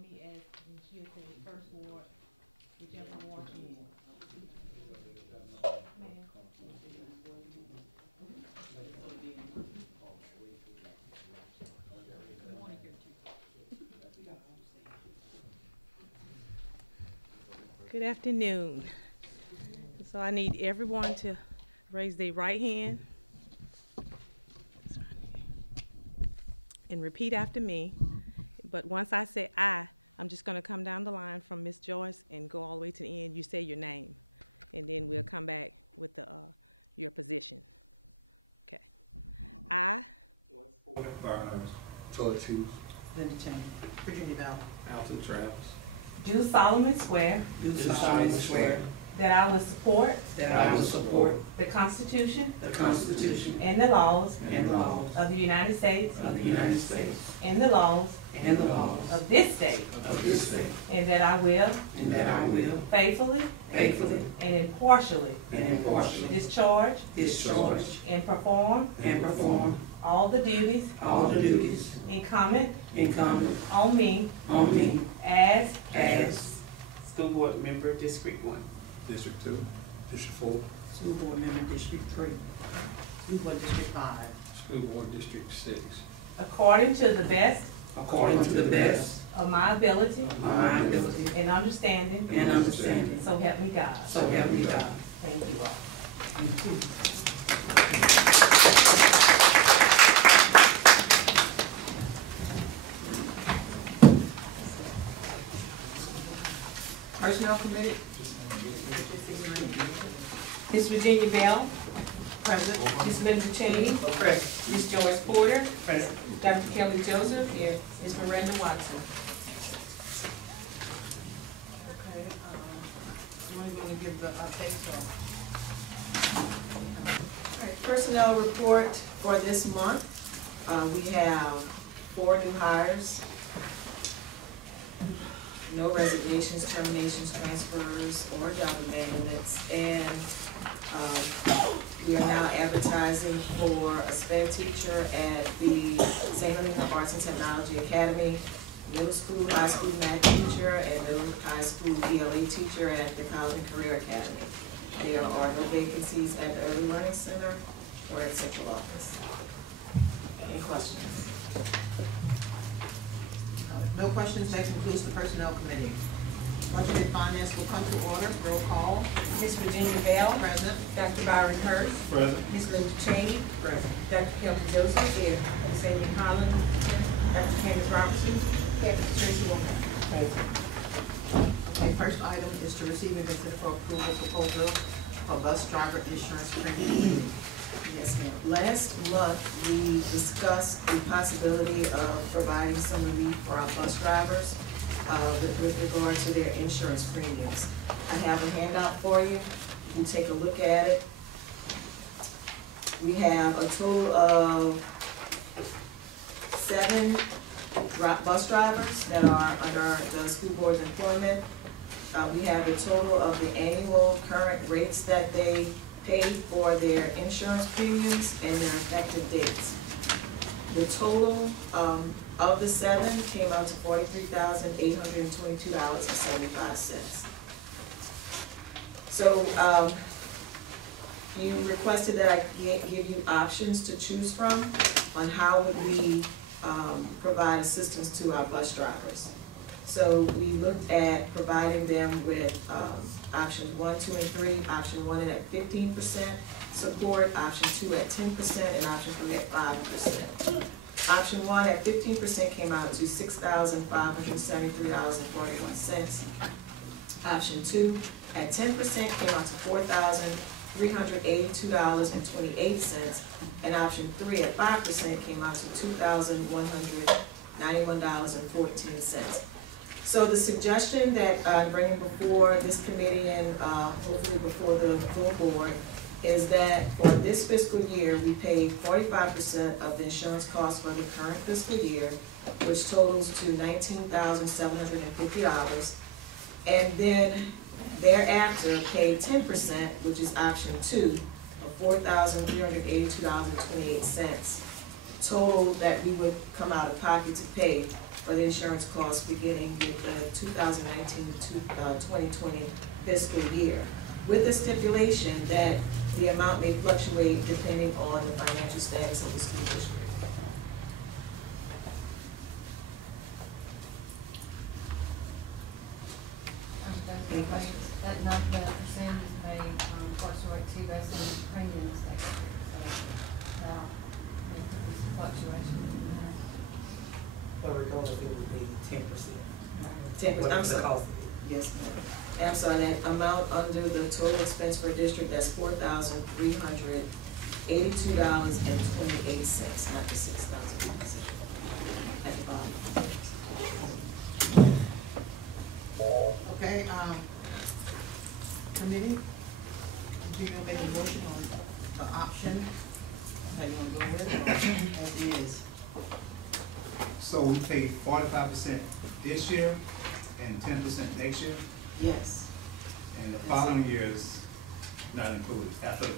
me as, and she'll say first ward, whichever ward she is. Ma'am. Good afternoon. So I need everyone to raise their right hand and repeat after me. But once I say I, I'm just going to come down the line from Miss Joyce and go all the way to the end. You say your name, and then we'll come back with the your position. Okay. I. Joyce Porter. Joyce Do solemnly swear that I will support the Constitution and the laws of the United States and the laws of this state, and that I will faithfully and impartially discharge and perform all the duties incumbent on me as School Board Member, District 1. District 3. District 4. School Board Member, District 3. Okay. School Board District 5. School Board District 6. according to the best of my ability and understanding. So help me God. Thank you all. Personnel Committee. Ms. Virginia Bell. Present. Ms. Linda Cheney. Present. Ms. Joyce Porter. Present. Dr. Kelly Joseph. Here. Ms. Miranda Watson. Personnel report for this month. We have 4 new hires. No resignations, terminations, transfers, or young candidates, and we are now advertising for a sped teacher at the St. Helena Arts and Technology Academy, middle school, high school math teacher, and middle high school DLA teacher at the College and Career Academy. There are no vacancies at the Early Learning Center or in central office. Any questions? No questions. That concludes the Personnel Committee. Budget and Finance will come to order. Roll call. Ms. Virginia Bell. Present. Dr. Byron Hurst. Present. Ms. Linda Cheney. Present. Dr. Kelly Joseph. Here. Ms. Amy Holland. Dr. James Robertson. The first item is to receive and consider for approval proposal for bus driver insurance premium. Yes, ma'am. Last month, we discussed the possibility of providing some relief for our bus drivers with regard to their insurance premiums. I have a handout for you. You can take a look at it. We have a total of 7 bus drivers that are under the school board's employment. We have the total of the annual current rates that they paid for their insurance premiums and their effective dates. The total of the 7 came out to $43,822.75. So you requested that I give you options to choose from on how would we provide assistance to our bus drivers. So we looked at providing them with option 1, 2, and 3. Option 1 at 15% support, option 2 at 10%, and option 3 at 5%. Option 1 at 15% came out to $6,573.41. Option 2 at 10% came out to $4,382.28. And option 3 at 5% came out to $2,191.14. So the suggestion that I'm bringing before this committee and before the full board is that for this fiscal year, we pay 45% of the insurance costs for the current fiscal year, which totals to $19,750. And then thereafter, pay 10%, which is option 2, of $4,382.28. Total that we would come out of pocket to pay for the insurance costs beginning with the 2019-2020 fiscal year, with the stipulation that the amount may fluctuate depending on the financial status of the school district. Any questions? That not the percentage may fluctuate too based on the premiums next year. So, it's fluctuation now. 10%. I'm sorry. Yes, ma'am. I'm sorry, that amount under the total expense for the district, that's $4,382.28, not the $6,000. Okay, committee, do you make a motion on the option? Yes. So we pay 45% this year and 10% next year, Yes. and the following year is not included. That's what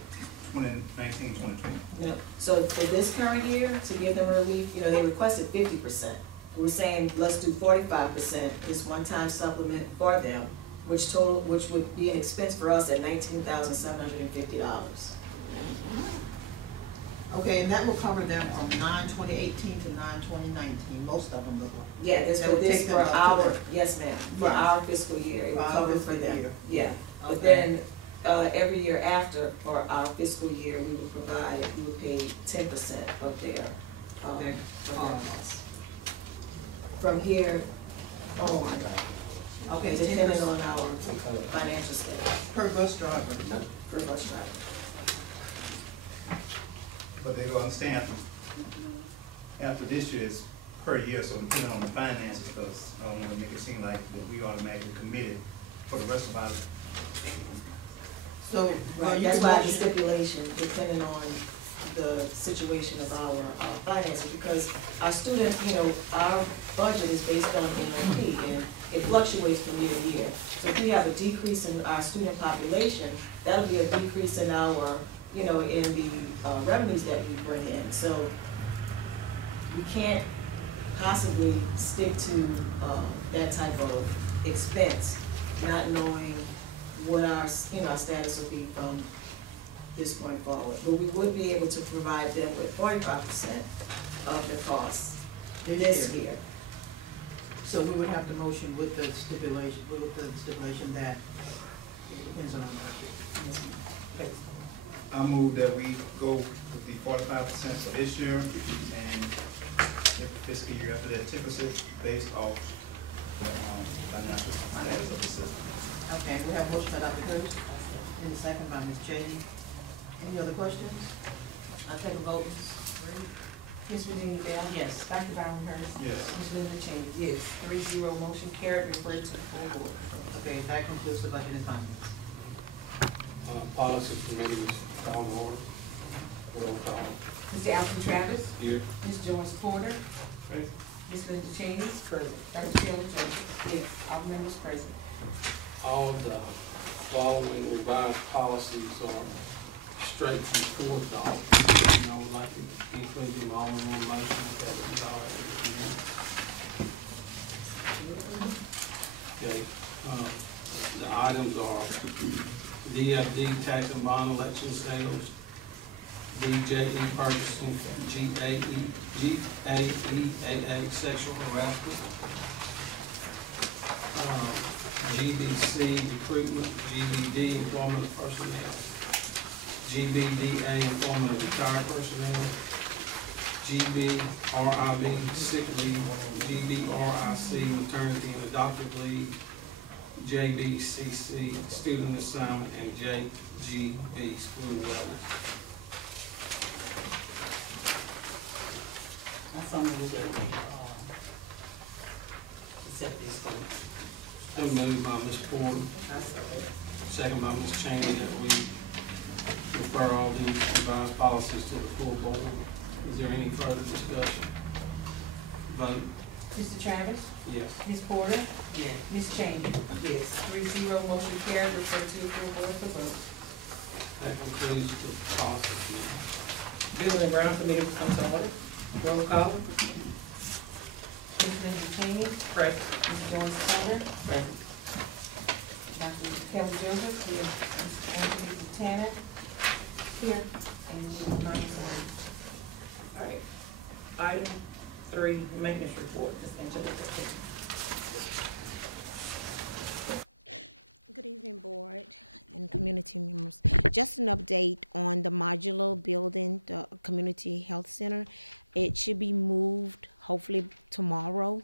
2019, 2020. Yeah. So for this current year, to give them relief, they requested 50%. We're saying, let's do 45%, this one-time supplement for them, which would be an expense for us at $19,750. Okay, and that will cover them from 9/2018 to 9/2019, most of them do. Yeah, this That would for this take them for up to our, there. yes ma'am, for Right. our fiscal year. It For our covers fiscal for them. year. Yeah, but Okay. then, every year after, for our fiscal year, we would pay 10% of their, Okay. funds. From here, Oh, okay, depending on our financial status. per bus driver. But they're gonna understand after this year is per year, so we put it on the finances, because, we can seem like we automatically committed for the rest of our. So, That's why the stipulation, depending on the situation of our finances, because our students, our budget is based on GDP, and it fluctuates from year to year. So if we have a decrease in our student population, that'll be a decrease in our, in the revenues that we bring in. So we can't possibly stick to that type of expense, not knowing what our status will be from this point forward. But we would be able to provide them with 45% of the costs in this year. So we would have the motion with the stipulation that. I move that we go in 45% for this year, and this year after that 10% based off. Okay, we have motion by the clerk, and a second by Ms. Cheney. Any other questions? I'll take a vote. Ms. Virginia Bell? Yes. Dr. Hurst? Yes. Ms. Linda Cheney? Yes. 3-0, motion carried, refer to the board. Okay, that concludes the budget and finance. Policy committee was on over. Roll call. Mr. Alvin Travis, Here. Ms. Joyce Porter, Ms. Linda Cheney, Dr. Shirley Jones. Yes. All members present. All the revised policies are straight from the board. And I would like to include them all in one motion. Okay, the items are DFD tax and bond election sales, BJE purchasing, GAEAA section harassment, GBC recruitment, GBD employment of personnel, GBDA employment of retired personnel, GBRIB sick leave, GBRIC maternity and adoptive leave, JBCC student assignment, and JGB school leave. So moved by Ms. Point, second by Ms. Cheney, that we refer all these revised policies to the full board. Is there any further discussion? Vote, Mr. Travis, yes. Ms. Porter, Yes. Ms. Cheney. Yes. 3-0, motion carried, refer to the board for vote. That concludes the policy committee. Bill and Ground Committee report. Roll call. Ms. Linda Cheney, Right. Ms. Joyce Taylor. Right. Taylor Joseph. Anthony Buchanan. And Judy Thompson. Item 3, maintenance report. Good evening, board and community members. Just an update on the modular building, the community health center. It should be moved hopefully tomorrow.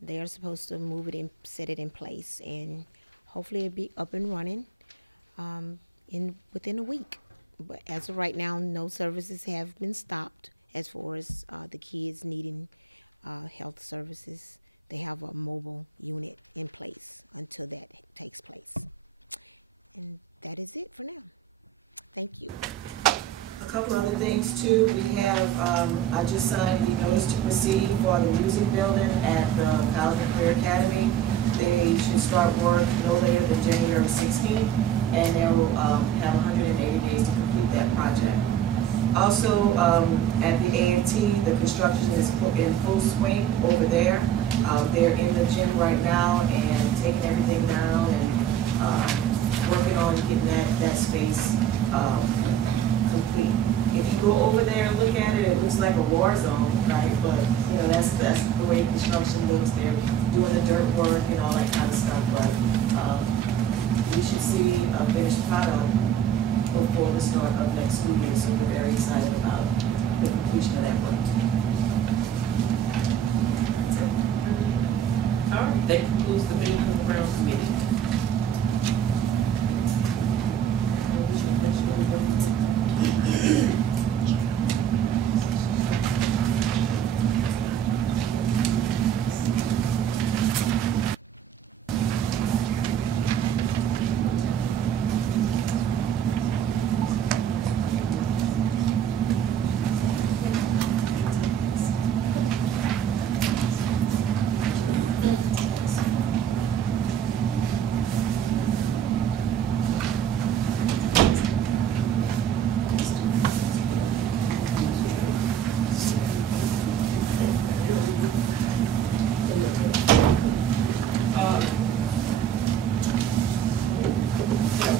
They're supposed to move it and set it in place, and hopefully it'll be up and running within a week. But as of right now, no services have been stopped as far as the kids needing health services. They have a mobile unit in place until that takes place. And that is it for now. Thank you. A couple other things too, we have, I just signed the notice to proceed for the music building at College and Career Academy. They should start work earlier than January 16th, and they'll have 180 days to complete that project. Also, at the A&T, the construction is in full swing over there. They're in the gym right now and taking everything down and working on getting that space complete. If you go over there and look at it, it looks like a war zone, right? But you know, that's the way construction goes. They're doing the dirt work and all that kind of stuff. But we should see a finished product before the start of next week. So we're very excited about reaching that point. All right, that concludes the main and the first meeting.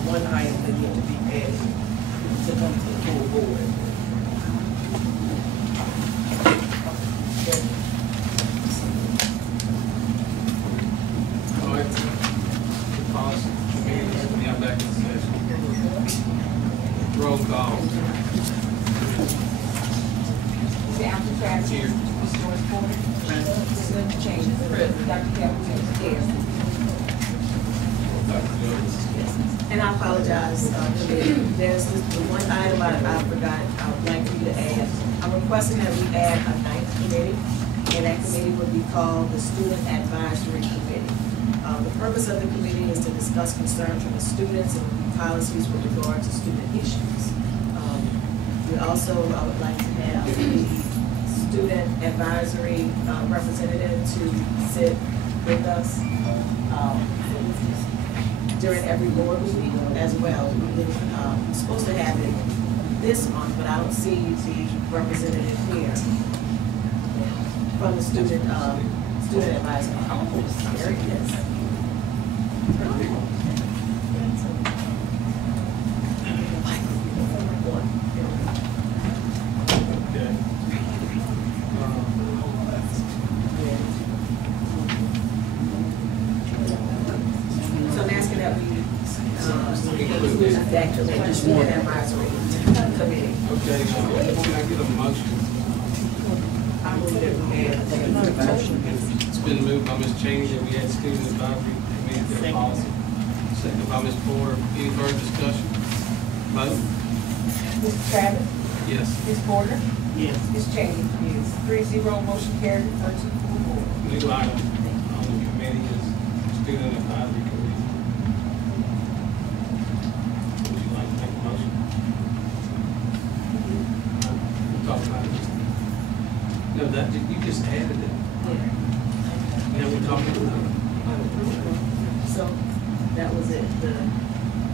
One item that will be added. All right. Awesome. Yeah, back to discussion. Roll call. Here. And I apologize, there's one item I forgot, I'd like for you to add. I'm requesting that we add a ninth committee, and that committee would be called the Student Advisory Committee. The purpose of the committee is to discuss concerns from the students and policies with regard to student issues. We also would like to have the Student Advisory representative to sit with us during every board meeting as well. I'm supposed to have it this month, but I will see the representative here from the student advisory. Yes. So I'm asking that we use that committee, student advisory committee. Okay, can I get a motion? It's been moved by Ms. Cheney that we had student advisory committee that policy. Second by Ms. Ford. Any further discussion? Vote? Mr. Travers? Yes. Ms. Porter? Yes. Ms. Cheney? Yes. 3-0, motion carried, refer to the full board. New item on the committee is student advisory committee. Would you like to make a motion? No, that, you just added it. You haven't talked about it. So that was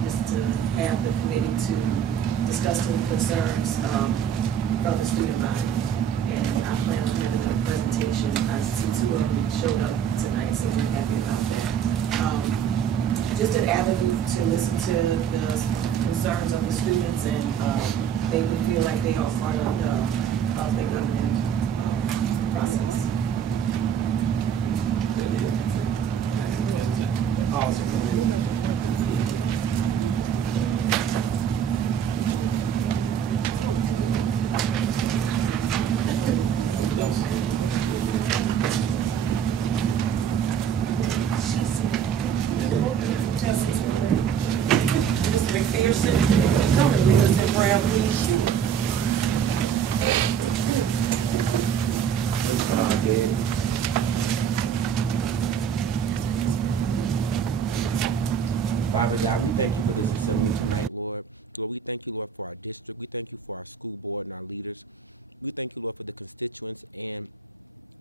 just to have the committee to discuss the concerns of the student body. And I plan to do that presentation. I see two of them showed up tonight, so to listen to the concerns of the students and, that we feel like they are part of the government process. Father God, we thank you for this assembly tonight, Lord. Lord, we thank you, Lord, for our district. We thank you for our school board and our leaders. We thank you, Lord, for the constituents and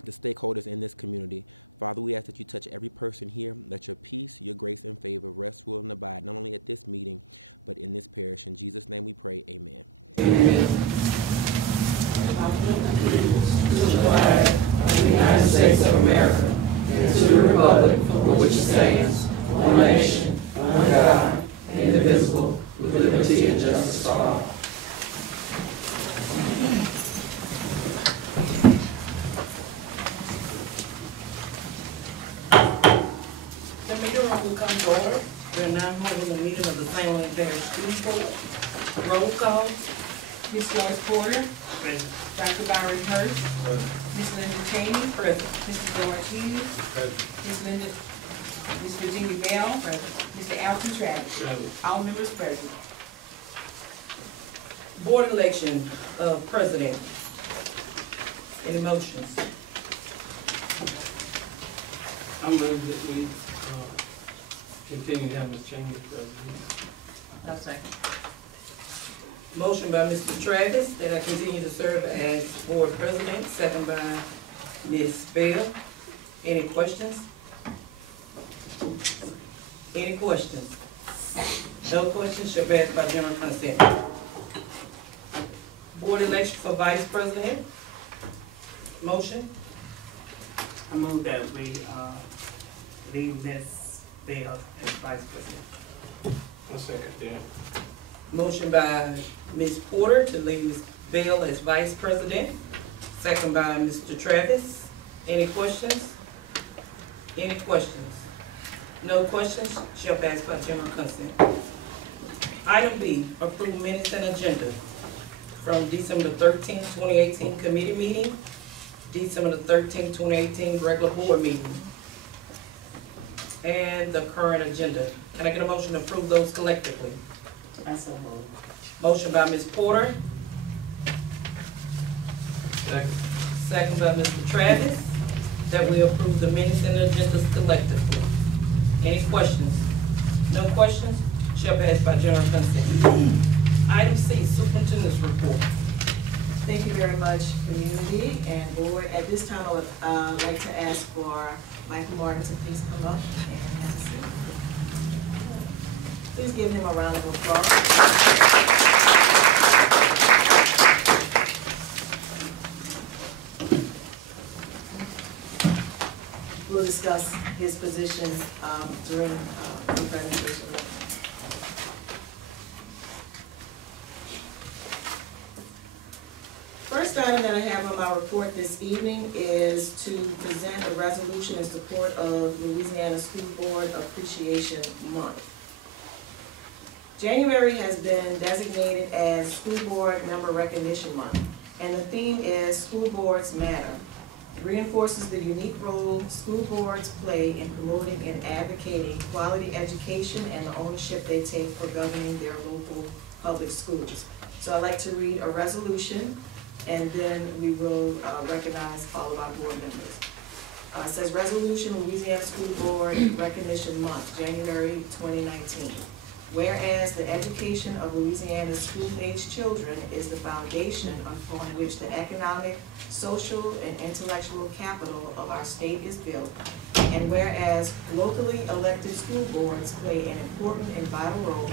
the stakeholders in this community. Father, we ask that you touch every person here. Let your peace, your grace, and favor rest, rule, and abide, not only at this meeting, but in this parish. In Jesus' name we pray, amen. United States of America, and to the republic for which stands one nation, under God, indivisible, with liberty and justice for all. The meeting will come to order. We're now holding the meeting of the Family and Parish School Board. Roll call. Ms. Joyce Porter. Dr. Byron Hurst. Ms. Linda Cheney. Mr. George Hughes. Ms. Virginia Bell. Mr. Alton Travis. All members present. Board election of president. Any motions? I'm ready to continue to have a change of president. Motion by Mr. Travis, that I continue to serve as board president, second by Ms. Bell. Any questions? Any questions? No questions shall be asked by general consent. Board election for vice president. Motion. I move that we, leave Ms. Bell as vice president. I'll second that. Motion by Ms. Porter to leave Ms. Bell as vice president, second by Mr. Travis. Any questions? Any questions? No questions shall pass by general consent. Item B, approve minutes and agenda from December 13, 2018 committee meeting, December 13, 2018 regular board meeting, and the current agenda. Can I get a motion to approve those collectively? Motion by Ms. Porter. Second by Mr. Travis, that we approve the minutes and agendas collectively. Any questions? No questions shall pass by general consent. Item C, superintendent's report. Thank you very much, community and board. At this time, I'd like to ask for Michael Martin to please come up and please give him a round of applause. We'll discuss his position during the presentation. First item that I have on my report this evening is to present a resolution in support of Louisiana School Board Appreciation Month. January has been designated as School Board Member Recognition Month, and the theme is School Boards Matter. It reinforces the unique role school boards play in promoting and advocating quality education and the ownership they take for governing their local public schools. So I'd like to read a resolution, and then we will recognize all of our board members. It says, Resolution, Louisiana School Board Recognition Month, January 2019. Whereas the education of Louisiana's school-aged children is the foundation upon which the economic, social, and intellectual capital of our state is built, and whereas locally elected school boards play an important and vital role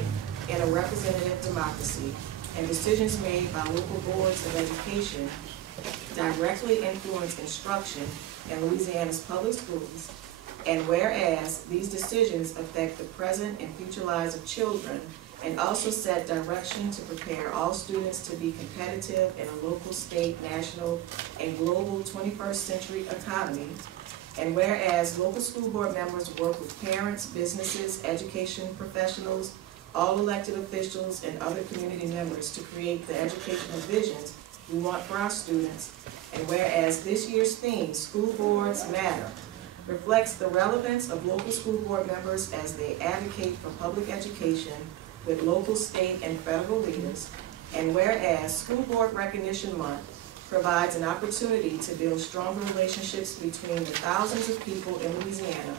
in a representative democracy, and decisions made by local boards of education directly influence instruction in Louisiana's public schools, and whereas whereas these decisions affect the present and future lives of children and also set direction to prepare all students to be competitive in a local, state, national, and global 21st century economy. And whereas local school board members work with parents, businesses, education professionals, all elected officials, and other community members to create the educational visions we want for our students. And whereas this year's theme, School Boards Matter, reflects the relevance of local school board members as they advocate for public education with local, state, and federal leaders. And whereas School Board Recognition Month provides an opportunity to build stronger relationships between the thousands of people in Louisiana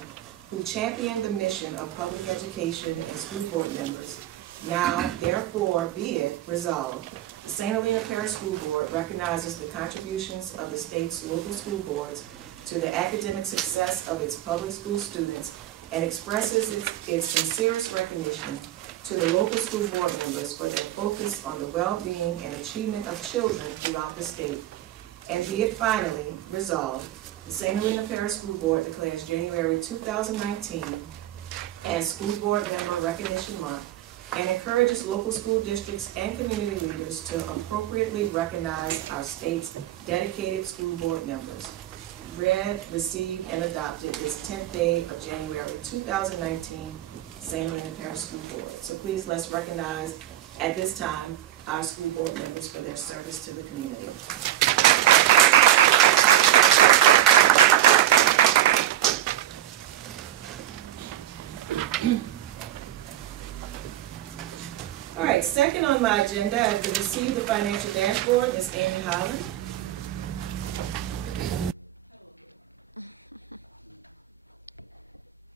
who champion the mission of public education and school board members. Now, therefore, be it resolved. The St. Helena Parish School Board recognizes the contributions of the state's local school boards to the academic success of its public school students and expresses its sincerest recognition to the local school board members for their focus on the well-being and achievement of children throughout the state. And be it finally resolved, the St. Helena Parish School Board declares January 2019 as School Board Member Recognition Month and encourages local school districts and community leaders to appropriately recognize our state's dedicated school board members. Read, received, and adopted this 10th day of January 2019, St. Helena Parish School Board. So please let's recognize at this time our school board members for their service to the community. All right, second on my agenda, I have received the financial dashboard, Ms. Annie Howard.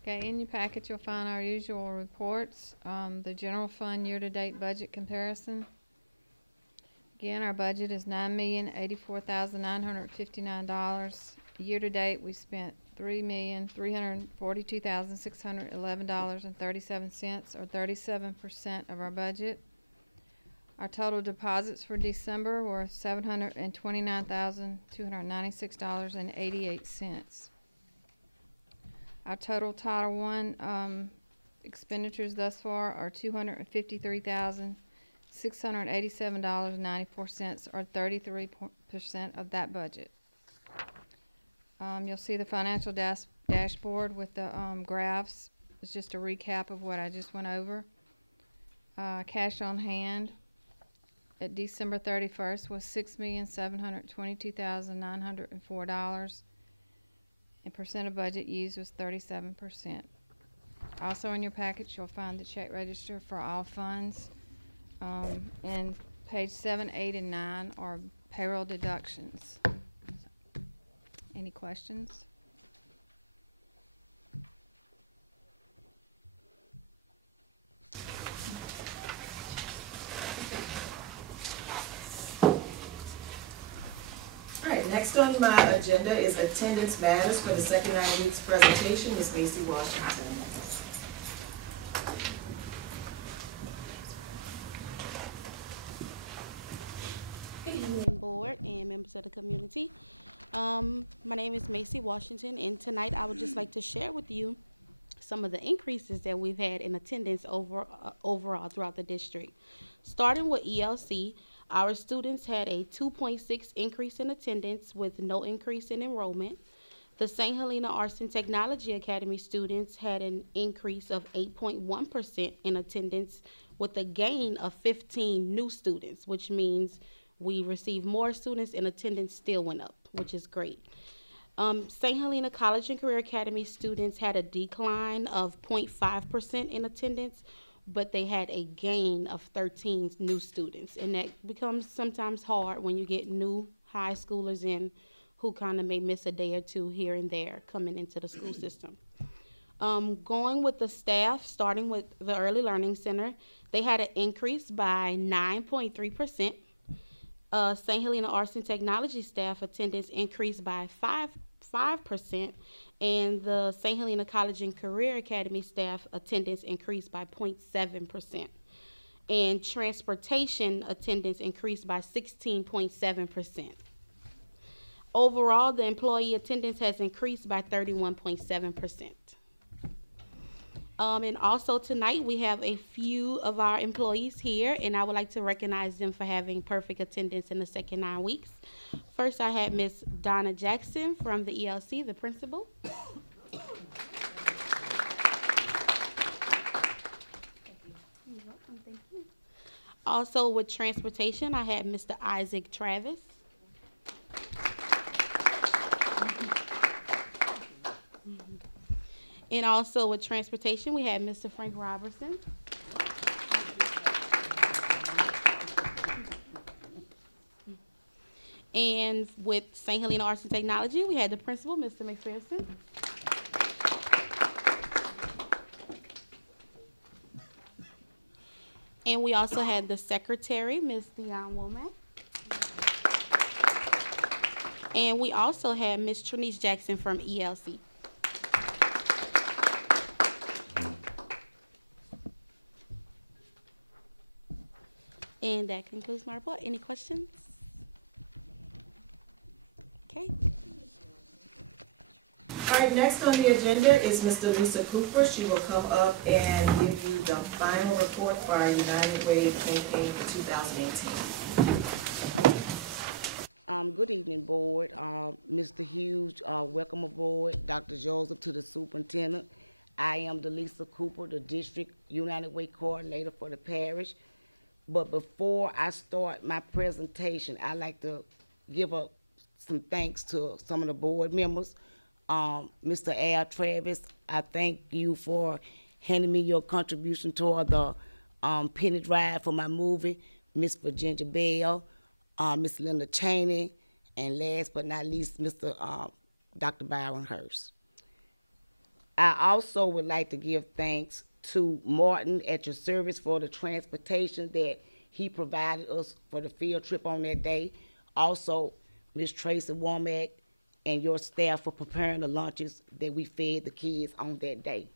Okay, in your packet you'll find our usual reports, the general fund year-to-date budget comparison. Again, our budget is $9,084,959. Year-to-date we spent $3,342,611.37, or 37% of our budget. Our total deposits for December were $729,296.88. Our total Title I expenditures thus far are $253,687.94, or 33% of that budget. You'll see the financial dashboard with the graphs. It's just a recap of what I just went over. Cash on hand at December 31st was $6,722,904. And percent of budget used was 37%. Also in your package, you'll find the check register for all funds. And page 7, 8, and 9 are payroll deductions. Any questions? Next on my agenda is attendance matters for the second night week's presentation, Ms. Macy Washington. Good evening, board and members of the community. My name is Macy Washington, and tonight I would just like to share with you some of the increases that we've had in attendance overall throughout the district. Starting with ELC, our students had a 2.6 increase in attendance with no increase in enrollment. The St. Helena Arts and Technology Academy students had an increase of 8.1% in attendance with a gain of 15 new students, which means we received more students and attendance still went up, which is great. St. Helena College and Career Academy students had a decline of 0.5% in attendance, but they had a gain of 13 new students. And that becomes sometimes hard when you get new high schoolers in who kind of may miss a day or two here and there coming into the school system. Going with the staff, starting with the Early Learning Center, they had an increase by 9.3%. St. Helena Arts and Technology staff attendance increased by 5%, and the St. Helena College and Career Academy staff attendance increased by 0.7%. And transportation attendance increased by 16.7%. Overall, the employee attendance has increased by 31.7%. And also tonight we have a few of our employees here, and I would like to recognize them for having perfect attendance in the second 9 weeks. First, I had Miss Donna Jackson from the ELC, the principal. You're welcome, thank you. Also with transportation, I had Mr. Isaac Travis. And also with transportation, we had Mr. Frank Robertson. And with St. Helena Arts and Technology, we had the principal, Mr. McPherson. And we also had the secretary, Ms. Dion Womack. And we also had Ms. Trinice Jackson from ELC. And that concludes my report. Any questions? Okay. All right, next on the agenda is Mr. Lisa Cooper. She will come up and give you the final report for our United Way campaign for 2018. Good evening, board. Mr. Hughes, welcome aboard. Dr. Joseph, to the superintendent. I am Delisa Cooper, the district United Way coordinator for the parish. But before I start my presentation, I'd like to give some thanks to some of the board members. Mr. Al Travis, I thank you for handing me your contribution toward the penny drive for my movie. Miss Virginia Bell, Miss Linda Cheney, and last but not least, Mr. Dr. Byron Hurst. I also would like to give thanks to Martin at your service for the transportation that he provided us for the field trip on that day. Also, Miss Tracy Womack and your staff for preparing the lunches that we fed the kids on that day.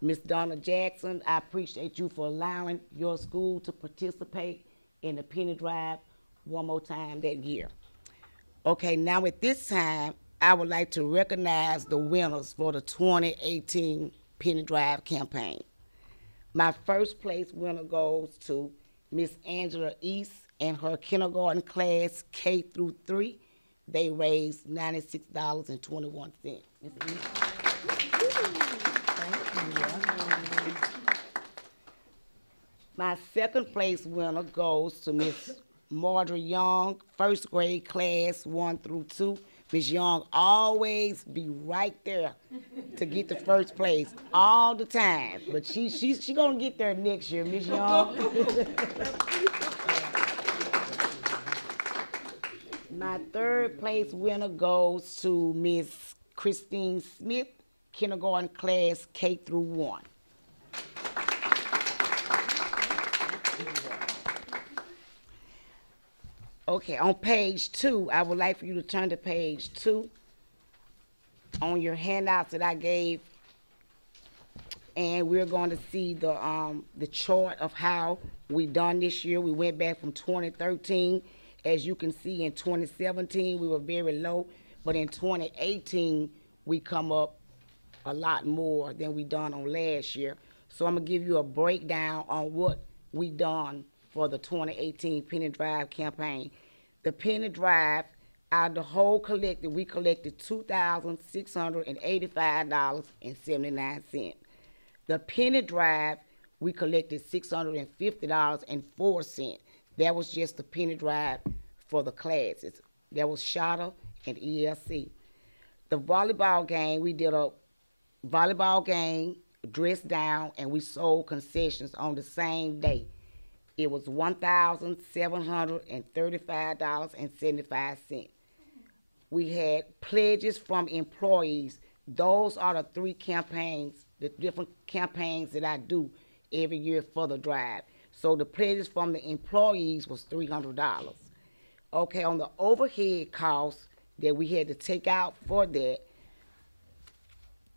Miss Donna Jackson, I appreciate you for allowing your school to participate in the penny drive one more time that year. Okay, now at this time, I would like to recognize the winners for the 2018 penny drive campaign. My first place winner goes to Miss Angela East and her kindergarten class K through 3. They raised $96.21. Ms. East. My second place winner goes to Miss Marjorie Young, first grade class 1 through 2. Miss Young always be right there to get the first place all the time. But she gonna get there next year, Miss Young. My third place winner goes to Miss Christine Smith, kindergarten class K through 1. Okay, on page 2, I would like for you to turn to page 2 on your handouts that I gave, and we're going to see the chart of how we done this year. We went back from 2013. As you can see, in 2017 we were very low, but in 2018 we come up a lot more than we done on last year. So I'm gonna give you a breakdown on what we done for the 2018 Penny Drive campaign. The Penny Drive, out of the whole collective, we collected $2,685.79. The Penny Drive, we collected $650.04. That was just the Penny Drive for the classes. That was Shota and ELC. The volleyball game, we did a volleyball game, dressed down, and we sold concessions on the same day. It was $1,735.75. We had pledges from employees. Those are the 3 campaigns, the different campaigns that I do every year for the drive. So the pledges from the employees was $300. Okay, on the overhead costs that we had to take out for that,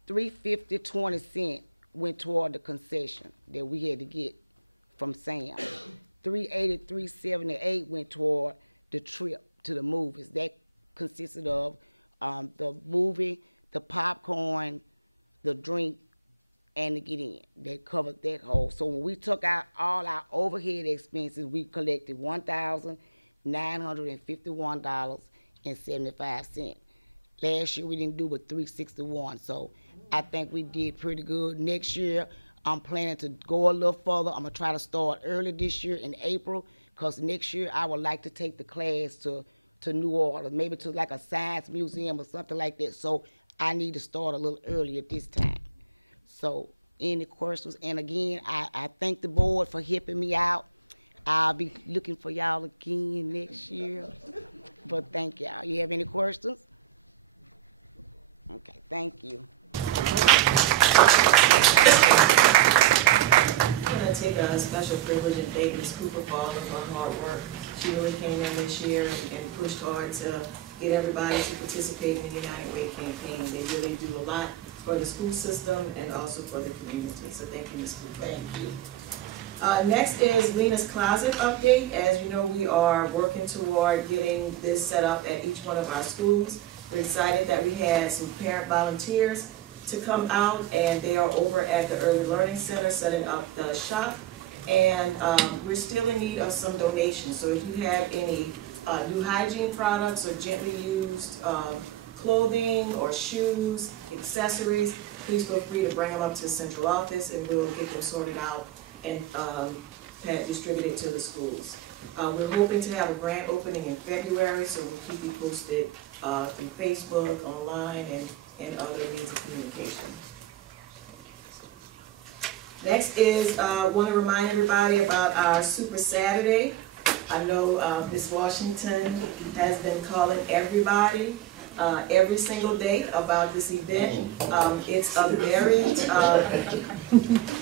$350.20 went toward the concession that we had to get from Sam. $383.78 went toward the trip to the movies. That consisted of the movie, the popcorn, the drink, and to get in. They covered that whole. So when we took out all our overhead expenses, we collected $1,951.75. Last year we didn't do but $361. So I think we did pretty good. Next year I'm planning to go a little further. I'm gonna try to start early this year in April, because next year I would like to take the class to New Orleans, maybe to like a science museum or something like that. So I need to start a little earlier this time. So any questions? And again, I thank the board for helping me out. I'll be looking for y'all again next year. But thank y'all. You have any questions? Okay, thank you. I'm gonna take a special privilege and thank Ms. Cooper for all of her hard work. She really came on this year and pushed hard to get everybody to participate in the United Way campaign. They really do a lot for the school system and also for the community. So thank you, Ms. Cooper. Next is Lena's Closet update. As you know, we are working toward getting this set up at each one of our schools. We're excited that we had some parent volunteers to come out, and they are over at the Urban Learning Center setting up the shop. And we're still in need of some donations. So if you have any new hygiene products or gently used clothing or shoes, accessories, please feel free to bring them up to the central office, and we will get them sorted out and distributed to the schools. We're hoping to have a grand opening in February, so we'll keep you posted through Facebook, online, and other means of communication. Next is, want to remind everybody about our Super Saturday. I know Ms. Washington has been calling everybody every single day about this event. It's a very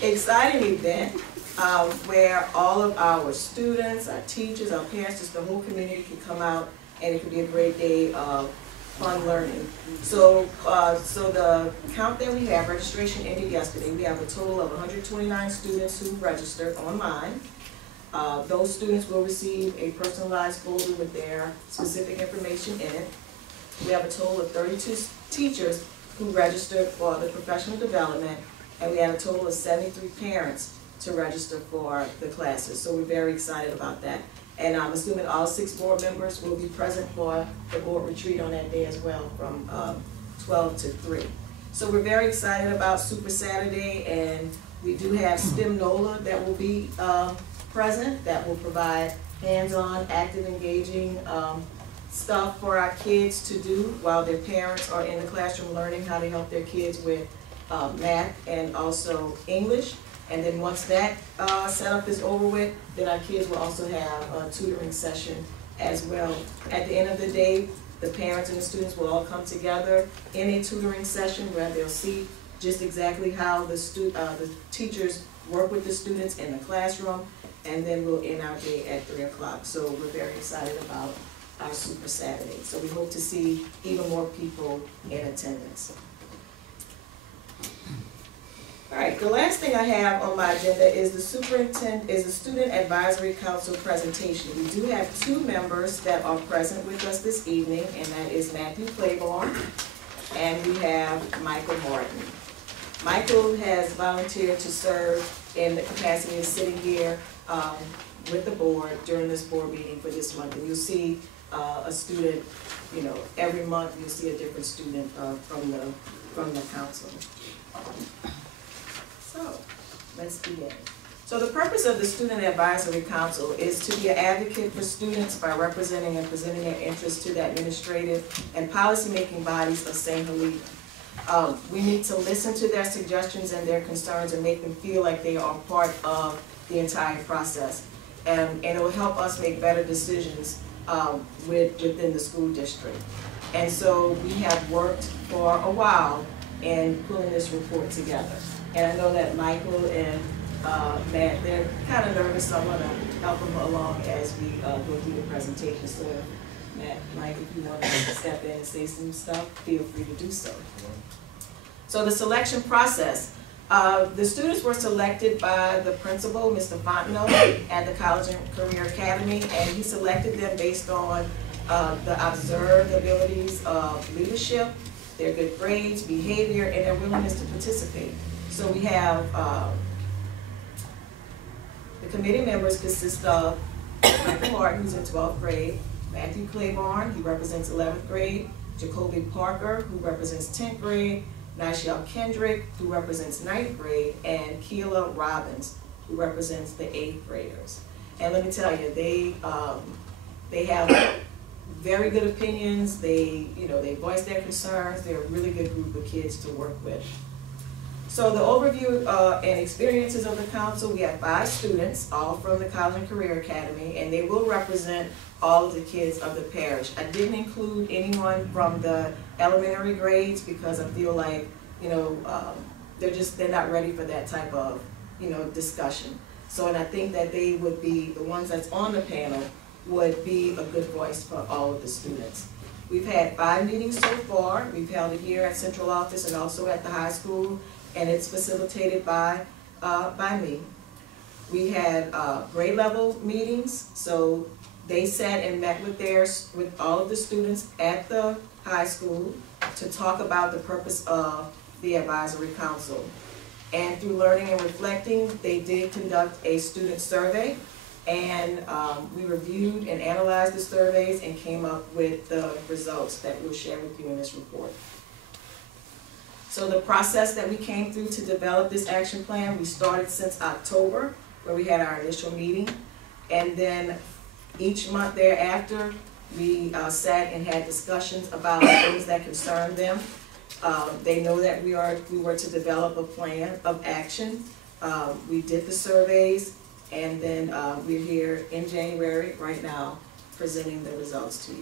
exciting event where all of our students, our teachers, our parents, the whole community can come out and it can be a great day of fun learning. So, the countdown we have, registration ended yesterday. We have a total of 129 students who registered online. Those students will receive a personalized folder with their specific information in it. We have a total of 32 teachers who registered for the professional development, and we had a total of 73 parents to register for the classes. So we're very excited about that. And I'm assuming all 6 board members will be present for the board retreat on that day as well, from 12 to 3. So we're very excited about Super Saturday, and we do have STEM NOLA that will be present, that will provide hands-on, active, engaging stuff for our kids to do while their parents are in the classroom learning how to help their kids with math and also English. And then once that setup is over with, then our kids will also have a tutoring session as well. At the end of the day, the parents and the students will all come together in a tutoring session where they'll see just exactly how the teachers work with the students in the classroom, and then we'll end our day at 3 o'clock. So we're very excited about our Super Saturday. So we hope to see even more people in attendance. All right, the last thing I have on my agenda is the Student Advisory Council presentation. We do have 2 members that are present with us this evening, and that is Matthew Claiborne, and we have Michael Martin. Michael has volunteered to serve in the capacity of sitting here with the board during this board meeting for this month. You'll see a student, every month you'll see a different student from the council. Let's do that. So the purpose of the Student Advisory Council is to be an advocate for students by representing and presenting their interests to the administrative and policy-making bodies of St. Helena. We need to listen to their suggestions and their concerns and make them feel like they are part of the entire process. And it will help us make better decisions within the school district. And so we have worked for a while in putting this report together. And I know that Michael and Matt, they're kind of nervous, so we'll help them along as we do the presentation. So Matt, if you want to step in and say some stuff, feel free to do so. So the selection process. The students were selected by the principal, Mr. Fontenot, at the College and Career Academy, and he selected them based on the observed abilities of leadership, their good grades, behavior, and their willingness to participate. So So we have, the committee members consist of Rebecca Hart, who's in 12th grade, Matthew Claiborne, who represents 11th grade, Jacoby Parker, who represents 10th grade, Nashiel Kendrick, who represents 9th grade, and Keela Robbins, who represents the 8th graders. And let me tell you, they have very good opinions. They voice their concerns. They're a really good group of kids to work with. So the overview and experiences of the council, we have 5 students, all from the College and Career Academy, and they will represent all of the kids of the parish. I didn't include anyone from the elementary grades because I feel like, they're not ready for that type of, discussion. So, and I think that they would be, the ones that's on the panel would be a good voice for all of the students. We've had 5 meetings so far. We've held it here at Central Office and also at the high school, and it's facilitated by me. We had grade level meetings, so they sat and met with all of the students at the high school to talk about the purpose of the advisory council. And through learning and reflecting, they did conduct a student survey, and we reviewed and analyzed the surveys and came up with the results that we'll share with you in this report. So the process that we came through to develop this action plan, we started since October, where we had our initial meeting, and then each month thereafter, we sat and had discussions about things that concerned them. They know that we were to develop a plan of action. We did the surveys, and then we're here in January right now presenting the results to you.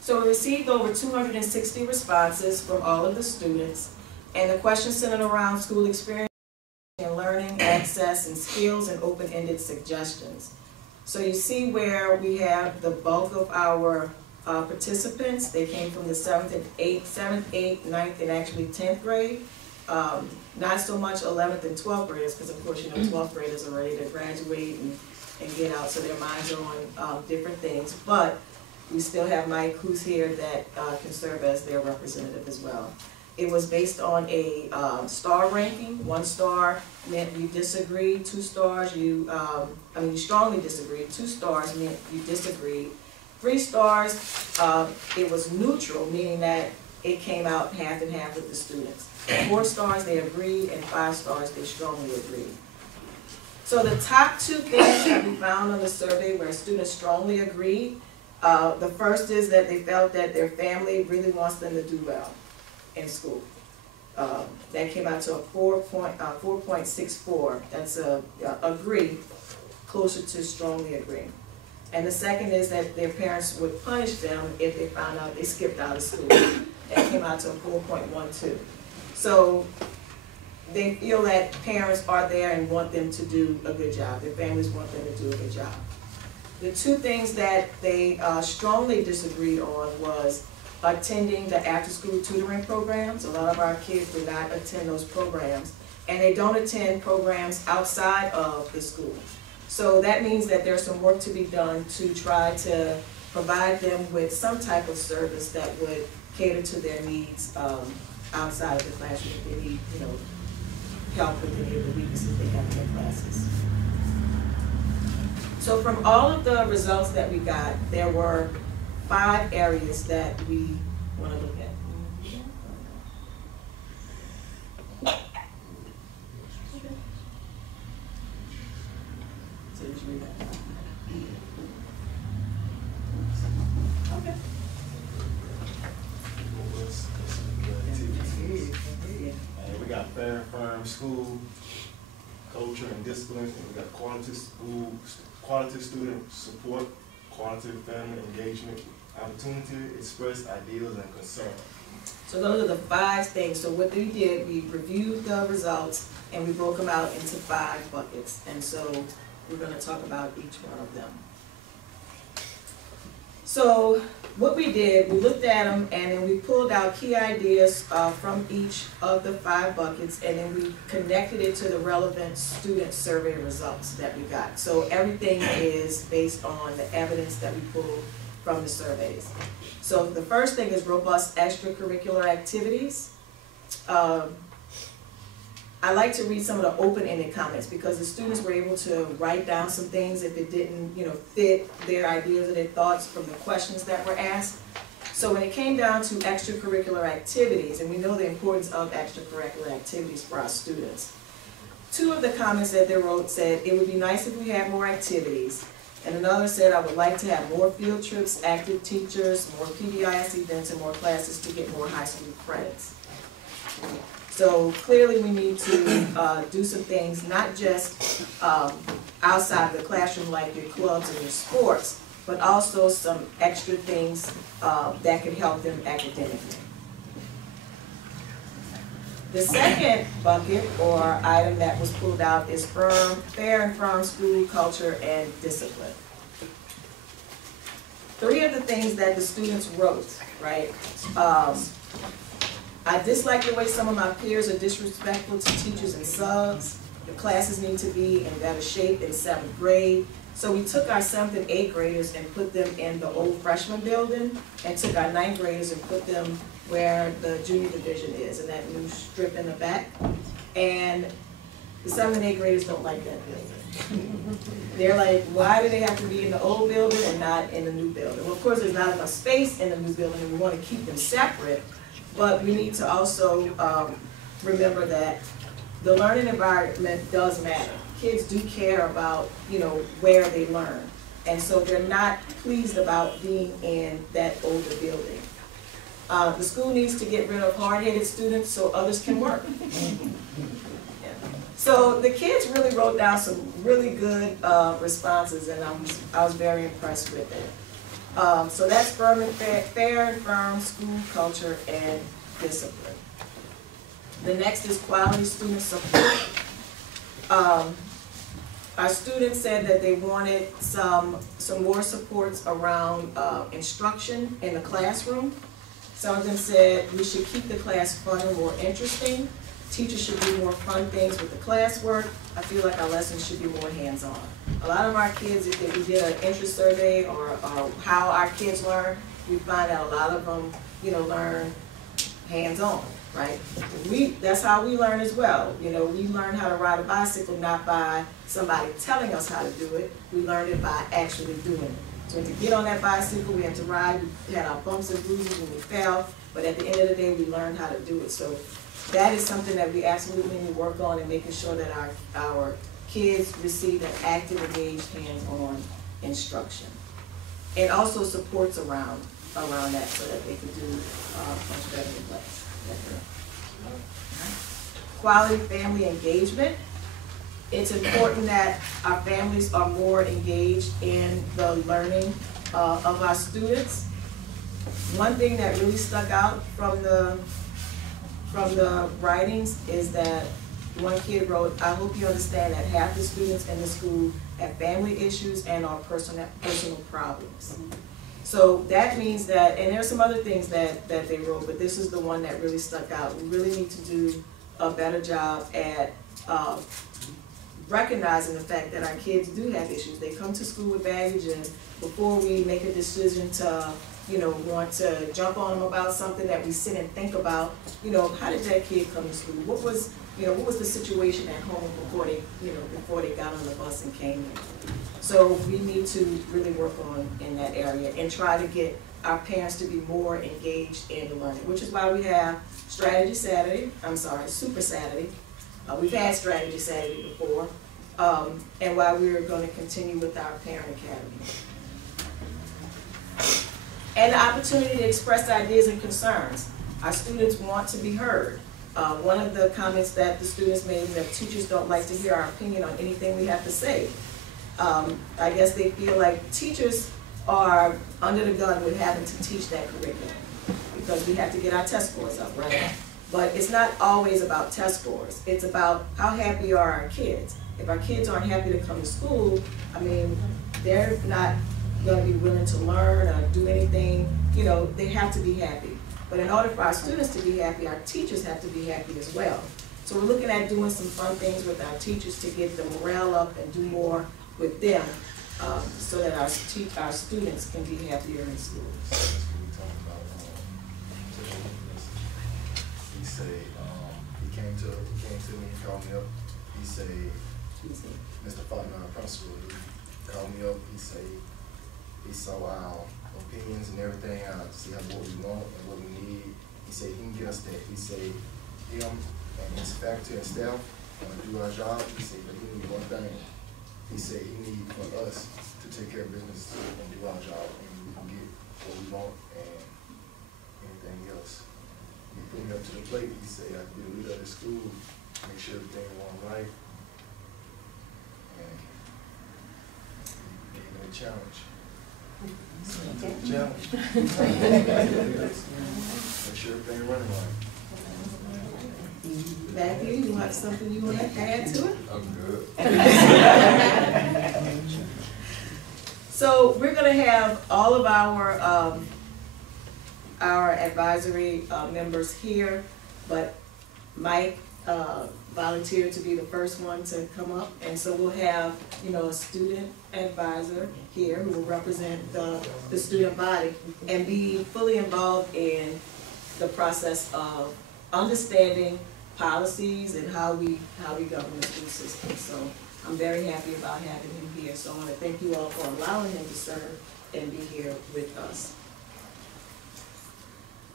So we received over 260 responses from all of the students, and the questions centered around school experience and learning, access, and skills, and open-ended suggestions. So you see where we have the bulk of our participants. They came from the 7th, 8th, 9th, and actually 10th grade. Not so much 11th and 12th graders, because of course, 12th graders are ready to graduate and get out, so their minds are on different things. But we still have Mike, who's here, that can serve as their representative as well. It was based on a star ranking. 1 star meant you disagree. 2 stars, you strongly disagree. 2 stars meant you disagree. 3 stars, it was neutral, meaning that it came out half and half with the students. 4 stars, they agreed, and 5 stars, they strongly agreed. So the top 2 things that we found in the survey where students strongly agreed, the first is that they felt that their family really wants them to do well in school. That came out to a 4.64. That's agree, closer to strongly agree. And the second is that their parents would punish them if they found out they skipped out of school. That came out to 4.12. So they feel that parents are there and want them to do a good job. Their families want them to do a good job. The 2 things that they strongly disagreed on was attending the after-school tutoring programs. A lot of our kids do not attend those programs, and they don't attend programs outside of the school. So that means that there's some work to be done to try to provide them with some type of service that would cater to their needs outside of the classroom. They would need help with the needs of classes. So from all of the results that we got, there were 5 areas that we were looking at. We got better for our school, culture and discipline, quality student support, quality family engagement, opportunity, express ideals and consent. So those are the 5 things. So what we did, we reviewed the results and we broke them out into 5 buckets. And so we're going to talk about each one of them. So what we did, we looked at them and then we pulled out key ideas from each of the 5 buckets, and then we connected it to the relevant student survey results that we got. So everything is based on the evidence that we pulled from the surveys. So the first thing is robust extracurricular activities. I like to read some of the open-ended comments because the students were able to write down some things if it didn't, fit their ideas or their thoughts from the questions that were asked. So when it came down to extracurricular activities, and we know the importance of extracurricular activities for our students, 2 of the comments that they wrote said, it would be nice if we had more activities. And another said, I would like to have more field trips, active teachers, more PBIS events, and more classes to get more high school credits. So clearly we need to do some things, not just outside the classroom like in clubs and in sports, but also some extra things that can help them academically. The second bucket or item that was pulled out is fair and firm school culture and discipline. 3 of the things that the students wrote, right? I dislike the way some of my peers are disrespectful to teachers and subs. The classes need to be in better shape in 7th grade. So we took our 7th and 8th graders and put them in the old freshman building and took our 9th graders and put them where the junior division is, in that new strip in the back. And the 7th and 8th graders don't like that building. They're like, why do they have to be in the old building and not in the new building? Of course, there's not enough space in the new building. We want to keep them separate, but we need to also remember that the learning environment does matter. Kids do care about, where they learn. And so they're not pleased about being in that old building. The school needs to get rid of hard-headed students so others can work. So the kids really wrote down some really good responses, and I was very impressed with them. So that's fair and firm school culture and discipline. The next is quality student support. Our students said that they wanted some more supports around instruction in the classroom. Some of them said we should keep the class fun and more interesting. Teachers should do more fun things with the classwork. I feel like our lessons should be more hands-on. A lot of our kids, if we did an interest survey or how our kids learn, we find out a lot of them, learn hands-on, right? That's how we learn as well. We learn how to ride a bicycle not by somebody telling us how to do it. We learn it by actually doing it. So to get on that bicycle, we had to ride, we had our bumps and bruises, and we fell, but at the end of the day, we learned how to do it. So that is something that we absolutely need to work on, and making sure that our kids receive an active, engaged, hands-on instruction. And also supports around that so that they can do quality family engagement. It's important that our families are more engaged in the learning of our students. One thing that really stuck out from the writings is that one kid wrote, I hope you understand that half the students in the school have family issues and or personal problems. So that means that, and there's some other things that they wrote, but this is the one that really stuck out. We really need to do a better job at recognizing the fact that our kids do have issues. They come to school with baggage, and before we make a decision to, want to jump on them about something, that we sit and think about, how did that kid come to school? What was the situation at home before they got on the bus and came here? So we need to really work on in that area and try to get our parents to be more engaged in learning, which is why we have Super Saturday. We've had Strategy Saturday before, and why we're going to continue with our parent cabinet. And the opportunity to express ideas and concerns. Our students want to be heard. One of the comments that the students made is that teachers don't like to hear our opinion on anything we have to say. I guess they feel like teachers are under the gun with having to teach that curriculum because we have to get our test scores up, right? But it's not always about test scores. It's about how happy are our kids. If our kids aren't happy to come to school, they're not going to be willing to learn or do anything. They have to be happy. But in order for our students to be happy, our teachers have to be happy as well. So we're looking at doing some fun things with our teachers to get the morale up and do more with them so that our students can be happier in school. He said, he came to him faculty and staff to do our job. He said he would do everything. He said he needed for us to take care of business and do our job and get what we want and everything else. Put him to the plate. He said, I think we got the school, make sure everything is on the way. And challenge. Challenge. Sure thing running. Maggie, you have something you want to add to it? So we're gonna have all of our advisory members here, but Mike volunteered to be the first one to come up, and so we'll have, you know, a student advisor here who will represent the student body and be fully involved in the process of understanding policies and how we govern the school system. So I'm very happy about having him here. So I thank you all for allowing him to serve and be here with us.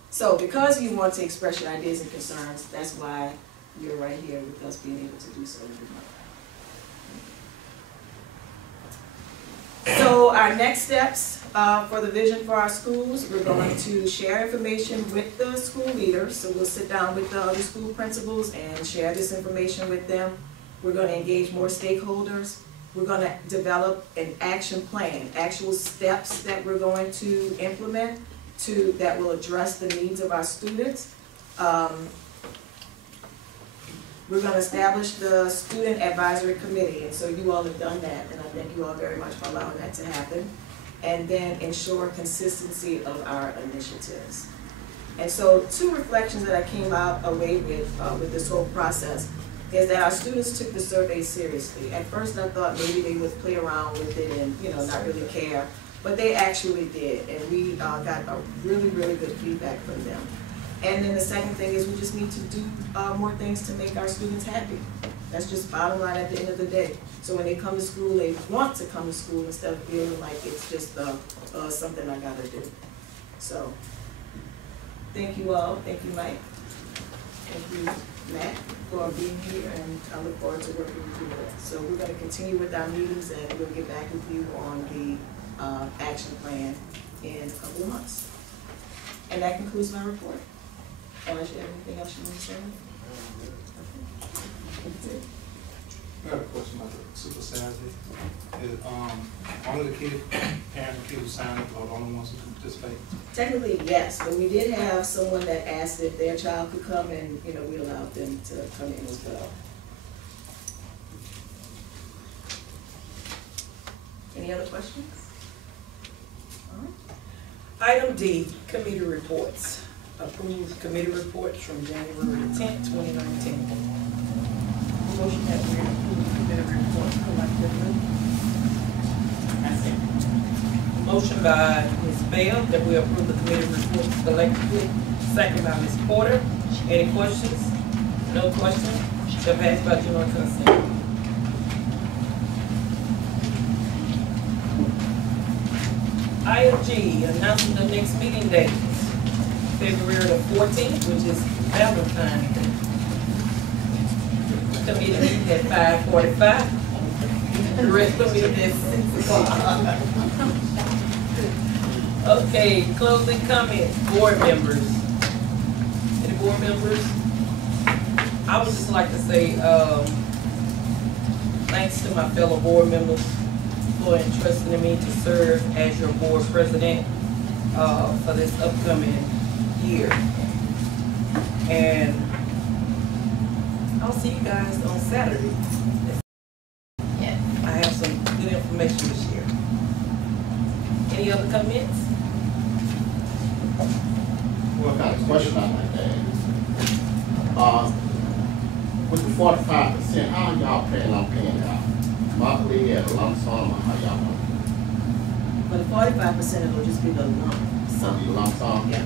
So because you want to express your ideas and concerns, that's why you're right here with us being able to do so. So our next steps for the vision for our schools, we're going to share information with the school leaders. So we'll sit down with the school principals and share this information with them. We're going to engage more stakeholders. We're going to develop an action plan, actual steps that we're going to implement that will address the needs of our students. We're going to establish the student advisory committee. So you all have done that, and I thank you all very much for allowing that to happen. And then ensure consistency in our initiatives. And so 2 reflections that I came out away with this whole process is that our students took the survey seriously. At first I thought maybe they would play around with it and, you know, not really care, but they actually did, and we got a really, really good feedback from them. And then the second thing is we just need to do more things to make our students happy. That's just bottom line at the end of the day. So when they come to school, they want to come to school instead of feeling like it's just something I gotta do. So, thank you all. Thank you, Mike. Thank you, Matt, for being here, and I look forward to working with you. So we're gonna continue with our meetings, and we'll get back with you on the action plan in a couple months. And that concludes my report. Unless you have anything else you want to say? How many kids have kids signed or one else to participate? Technically, yes, but we did have someone that asked if their child could come and, you know, we allowed them to come as well. Any other questions? Item D, committee reports. Approved committee reports from January 10th, 2019. Motion that we motion by Ms. Bell that we approve the committee report collectively. Second by Ms. Porter. Any questions? No questions? So pass by 2 consent. Item G, announcement of next meeting date. February 14th, which is advertised. Committee meeting at 5:45. The regular meeting at 6 o'clock. Okay, closing comments, board members. Any board members? I would just like to say, thanks to my fellow board members for entrusting me to serve as your board president for this upcoming year. And I'll see you guys on Saturday. Yeah. I have some good information to share. Any other comments? With 45%, how many y'all paid up here? But we had lots of And 45% of it is below low. so you lost all that.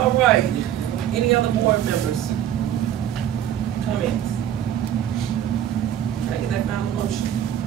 All right. Any other board members? resolution